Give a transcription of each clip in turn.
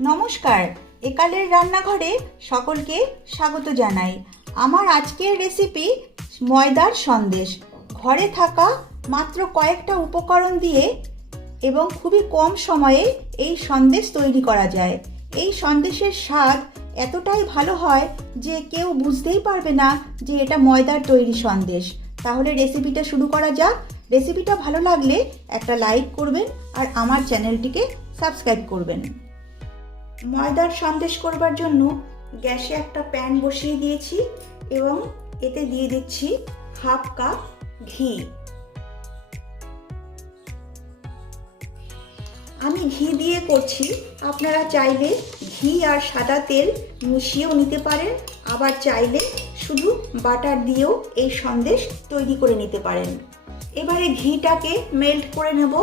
নমস্কার, একালের রান্নাঘরে সকলকে স্বাগত জানাই। আমার আজকের রেসিপি ময়দার সন্দেশ। ঘরে থাকা মাত্র কয়েকটা উপকরণ দিয়ে এবং খুবই কম সময়ে এই সন্দেশ তৈরি করা যায়। এই সন্দেশের স্বাদ এতটাই ভালো হয় যে কেউ বুঝতেই পারবে না যে এটা ময়দার তৈরি সন্দেশ। তাহলে রেসিপিটা শুরু করা যাক। রেসিপিটা ভালো লাগলে একটা লাইক করবেন আর আমার চ্যানেলটিকে সাবস্ক্রাইব করবেন। ময়দার সন্দেশ করবার জন্য গ্যাসে একটা প্যান বসিয়ে দিয়েছি এবং এতে দিয়ে দিচ্ছি হাফ কাপ ঘি। আমি ঘি দিয়ে করছি। আপনারা চাইলে ঘি আর সাদা তেল মিশিয়েও নিতে পারেন, আবার চাইলে শুধু বাটার দিয়েও এই সন্দেশ তৈরি করে নিতে পারেন। এবারে ঘিটাকে মেল্ট করে নেব।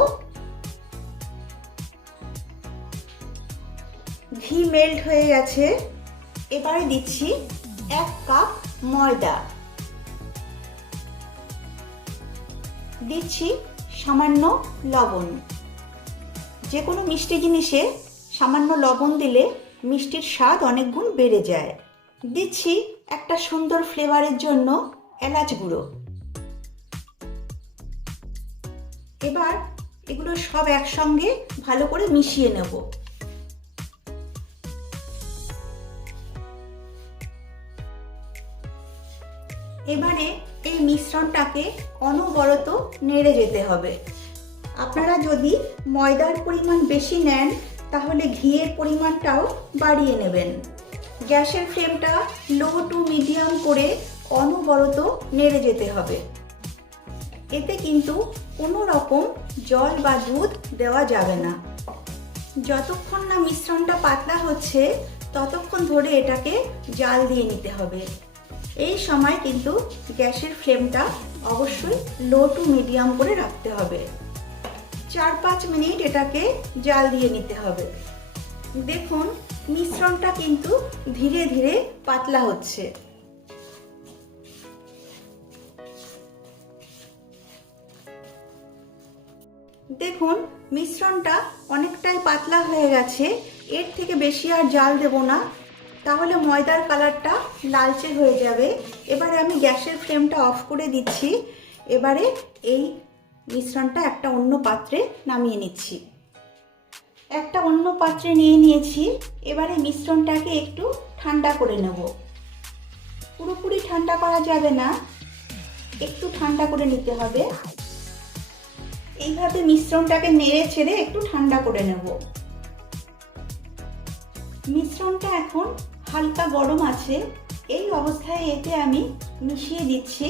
ঘি মেল্ট হয়ে গেছে। এবারে দিচ্ছি এক কাপ ময়দা। দিচ্ছি সামান্য লবণ। যে কোনো মিষ্টি জিনিসে সামান্য লবণ দিলে মিষ্টির স্বাদ অনেক গুণ বেড়ে যায়। দিচ্ছি একটা সুন্দর ফ্লেভারের জন্য এলাচ গুঁড়ো। এবার এগুলো সব একসঙ্গে ভালো করে মিশিয়ে নেব। এবারে এই মিশ্রণটাকে অনবরত নেড়ে যেতে হবে। আপনারা যদি ময়দার পরিমাণ বেশি নেন, তাহলে ঘিয়ের পরিমাণটাও বাড়িয়ে নেবেন। গ্যাসের ফ্লেমটা লো টু মিডিয়াম করে অনবরত নেড়ে যেতে হবে। এতে কিন্তু কোনো রকম জল বা দুধ দেওয়া যাবে না। যতক্ষণ না মিশ্রণটা পাতলা হচ্ছে, ততক্ষণ ধরে এটাকে জাল দিয়ে নিতে হবে। এই সময় কিন্তু গ্যাসের ফ্লেমটা অবশ্যই লো টু মিডিয়াম করে রাখতে হবে। চার পাঁচ মিনিট এটাকে জাল দিয়ে নিতে হবে। দেখুন, মিশ্রণটা কিন্তু ধীরে ধীরে পাতলা হচ্ছে। দেখুন, মিশ্রণটা অনেকটাই পাতলা হয়ে গেছে। এর থেকে বেশি আর জাল দেব না। তাহলে ময়দার কালারটা লালচে হয়ে যাবে। এবারে আমি গ্যাসের ফ্লেমটা অফ করে দিচ্ছি। এবারে এই মিশ্রণটা একটা অন্য পাত্রে নামিয়ে নিচ্ছি। একটা অন্য পাত্রে নিয়ে নিয়েছি। এবারে মিশ্রণটাকে একটু ঠান্ডা করে নেব। পুরোপুরি ঠান্ডা করা যাবে না। একটু ঠান্ডা করে নিতে হবে। এইভাবে মিশ্রণটাকে নেড়ে ছেড়ে একটু ঠান্ডা করে নেব। মিশ্রণটা এখন হালকা গরম আছে, এই অবস্থায় এতে আমি মিশিয়ে দিচ্ছি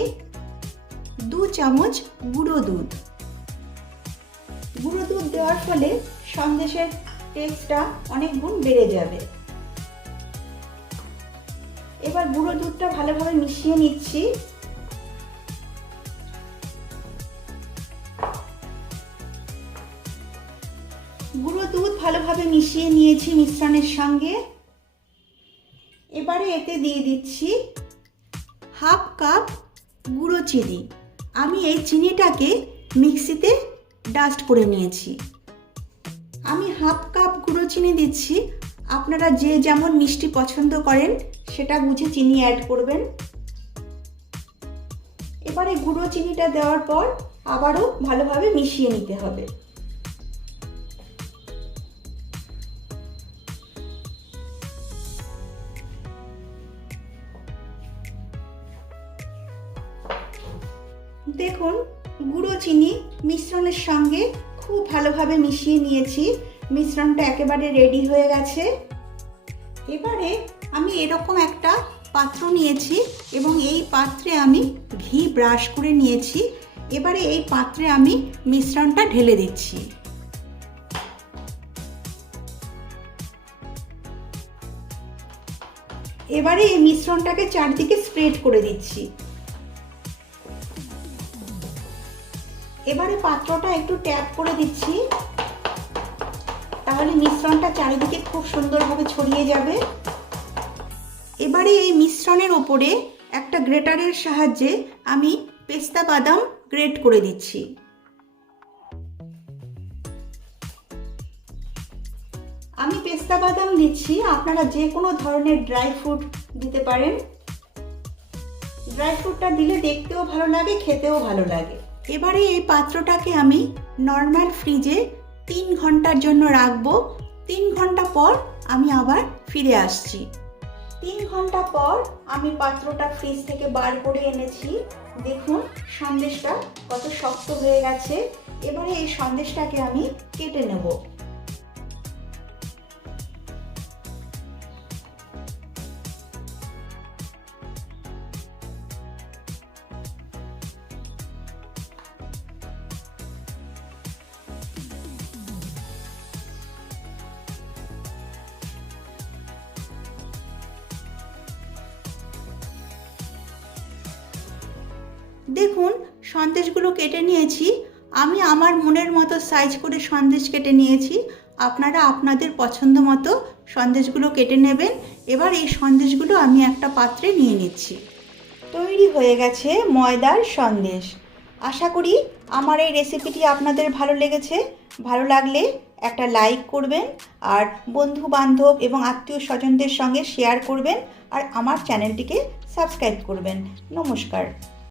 দু চামচ গুঁড়ো দুধ। গুঁড়ো দুধ দেওয়ার ফলে সন্দেশের টেস্টটা অনেক গুণ বেড়ে যাবে। এবার গুঁড়ো দুধটা ভালোভাবে মিশিয়ে নিচ্ছি। গুঁড়ো দুধ ভালোভাবে মিশিয়ে নিয়েছি মিশ্রণের সঙ্গে। এতে দিয়ে দিচ্ছি হাফ কাপ গুঁড়ো চিনি। আমি এই চিনিটাকে মিক্সিতে ডাস্ট করে নিয়েছি। আমি হাফ কাপ গুঁড়ো চিনি দিচ্ছি। আপনারা যে যেমন মিষ্টি পছন্দ করেন, সেটা বুঝে চিনি অ্যাড করবেন। এবারে গুঁড়ো চিনিটা দেওয়ার পর আবারও ভালোভাবে মিশিয়ে নিতে হবে। দেখুন, গুঁড়ো চিনি মিশ্রণের সঙ্গে খুব ভালোভাবে মিশিয়ে নিয়েছি। মিশ্রণটা একেবারে রেডি হয়ে গেছে। এবারে আমি এরকম একটা পাত্র নিয়েছি এবং এই পাত্রে আমি ঘি ব্রাশ করে নিয়েছি। এবারে এই পাত্রে আমি মিশ্রণটা ঢেলে দিচ্ছি। এবারে এই মিশ্রণটাকে চারদিকে স্প্রেড করে দিচ্ছি। এবারে পাত্রটা একটু ট্যাপ করে দিচ্ছি। তাহলে মিশ্রণটা চারিদিকে খুব সুন্দরভাবে ছড়িয়ে যাবে। এবারে এই মিশ্রণের ওপরে একটা গ্রেটারের সাহায্যে আমি পেস্তা বাদাম গ্রেট করে দিচ্ছি। আমি পেস্তা বাদাম নিচ্ছি, আপনারা যে কোনো ধরনের ড্রাই ফ্রুট দিতে পারেন। ড্রাই ফ্রুটটা দিলে দেখতেও ভালো লাগে, খেতেও ভালো লাগে। এবারে এই পাত্রটাকে আমি নর্মাল ফ্রিজে তিন ঘণ্টার জন্য রাখব। তিন ঘণ্টা পর আমি আবার ফিরে আসছি। তিন ঘণ্টা পর আমি পাত্রটা ফ্রিজ থেকে বার করে এনেছি। দেখুন, সন্দেশটা কত শক্ত হয়ে গেছে। এবারে এই সন্দেশটাকে আমি কেটে নেব। দেখুন, সন্দেশগুলো কেটে নিয়েছি। আমি আমার মনের মতো সাইজ করে সন্দেশ কেটে নিয়েছি। আপনারা আপনাদের পছন্দ মতো সন্দেশগুলো কেটে নেবেন। এবার এই সন্দেশগুলো আমি একটা পাত্রে নিয়ে নিচ্ছি। তৈরি হয়ে গেছে ময়দার সন্দেশ। আশা করি আমার এই রেসিপিটি আপনাদের ভালো লেগেছে। ভালো লাগলে একটা লাইক করবেন আর বন্ধু বান্ধব এবং আত্মীয় স্বজনদের সঙ্গে শেয়ার করবেন আর আমার চ্যানেলটিকে সাবস্ক্রাইব করবেন। নমস্কার।